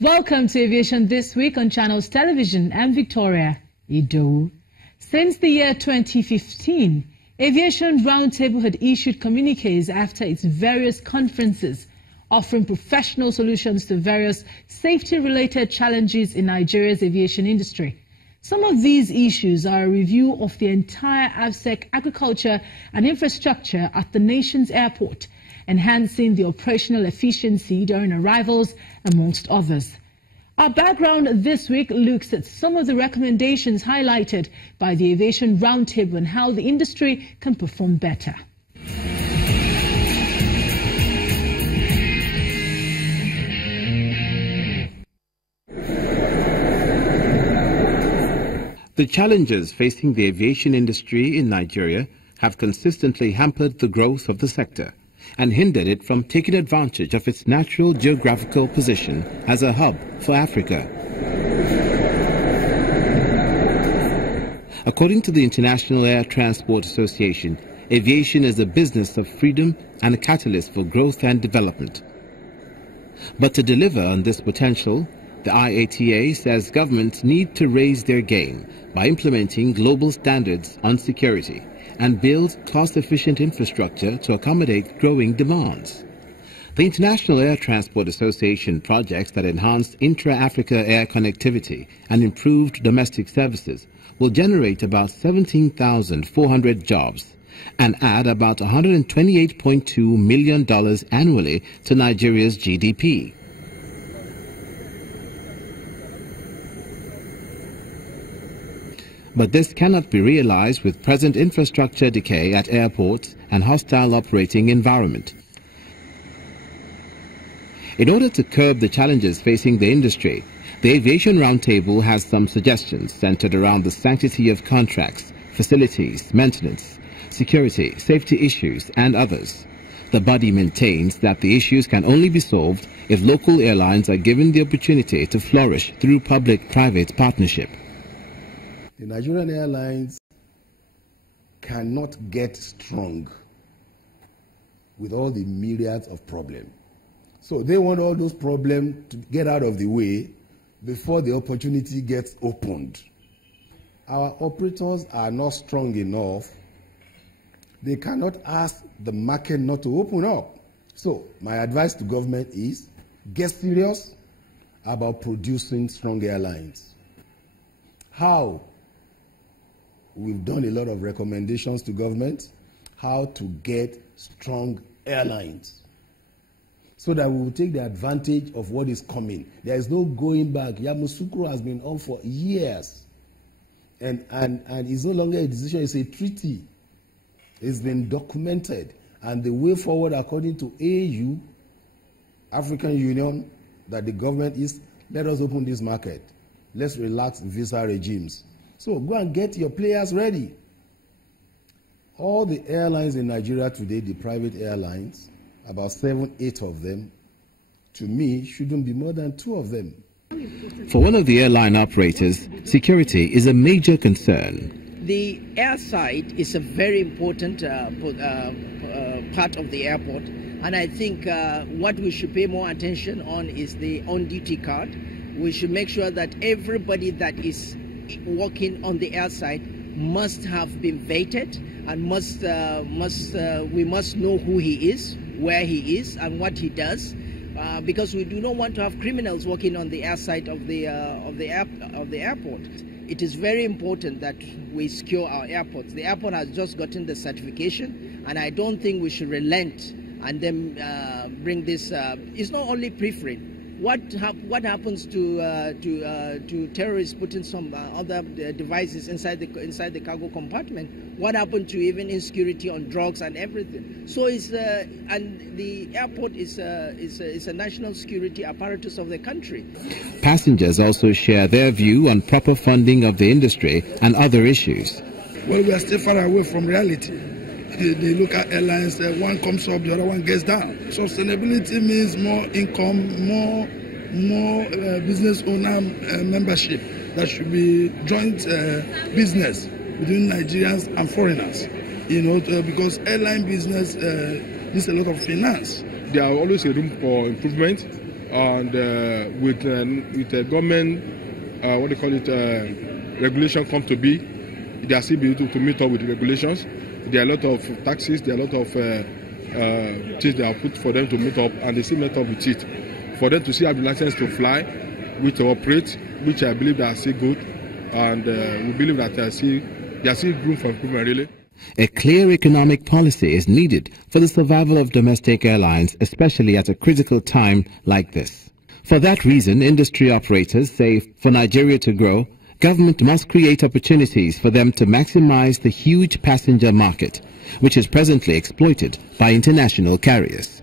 Welcome to Aviation This Week on Channels Television. I'm Victoria Idowu. Since the year 2015, Aviation Roundtable had issued communiques after its various conferences, offering professional solutions to various safety-related challenges in Nigeria's aviation industry. Some of these issues are a review of the entire AVSEC agriculture and infrastructure at the nation's airport, enhancing the operational efficiency during arrivals, amongst others. Our background this week looks at some of the recommendations highlighted by the Aviation Roundtable and how the industry can perform better. The challenges facing the aviation industry in Nigeria have consistently hampered the growth of the sector and hindered it from taking advantage of its natural geographical position as a hub for Africa. According to the International Air Transport Association, aviation is a business of freedom and a catalyst for growth and development. But to deliver on this potential, the IATA says governments need to raise their game by implementing global standards on security and build cost-efficient infrastructure to accommodate growing demands. The International Air Transport Association projects that enhance intra-Africa air connectivity and improved domestic services will generate about 17,400 jobs and add about $128.2 million annually to Nigeria's GDP. But this cannot be realized with present infrastructure decay at airports and hostile operating environment. In order to curb the challenges facing the industry, the Aviation Roundtable has some suggestions centered around the sanctity of contracts, facilities, maintenance, security, safety issues, and others. The body maintains that the issues can only be solved if local airlines are given the opportunity to flourish through public-private partnership. The Nigerian airlines cannot get strong with all the myriads of problems. So they want all those problems to get out of the way before the opportunity gets opened. Our operators are not strong enough. They cannot ask the market not to open up. So my advice to government is get serious about producing strong airlines. How? We've done a lot of recommendations to government how to get strong airlines so that we will take the advantage of what is coming. There is no going back. Yamoussoukro has been on for years. And it's no longer a decision, it's a treaty. It's been documented. And the way forward, according to AU, African Union, that the government is, let us open this market. Let's relax visa regimes. So go and get your players ready. All the airlines in Nigeria today, the private airlines, about 7, 8 of them, to me, shouldn't be more than 2 of them. For one of the airline operators, security is a major concern. The airside is a very important part of the airport, and I think what we should pay more attention on is the on-duty card. We should make sure that everybody that is working on the airside must have been vetted and we must know who he is, where he is, and what he does, because we do not want to have criminals working on the airside of the airport. It is very important that we secure our airports. The airport has just gotten the certification, and I don't think we should relent and then bring this. It's not only pre-frame. What happens to terrorists putting some other devices inside the cargo compartment? What happened to even insecurity on drugs and everything? So and the airport is a national security apparatus of the country. Passengers also share their view on proper funding of the industry and other issues. Well, we are still far away from reality. The local airlines, one comes up, the other one gets down. Sustainability means more income, more business owner membership. That should be joint business between Nigerians and foreigners. You know, because airline business needs a lot of finance. There are always a room for improvement. and with the government, what they call it, regulation come to be, they are still able to meet up with the regulations. There are a lot of taxes, there are a lot of things they are put for them to meet up, and they still meet up with it. For them to still have the license to fly, which to operate, which I believe they are still good, and we believe that there are still room for improvement, really. A clear economic policy is needed for the survival of domestic airlines, especially at a critical time like this. For that reason, industry operators say for Nigeria to grow, government must create opportunities for them to maximize the huge passenger market, which is presently exploited by international carriers.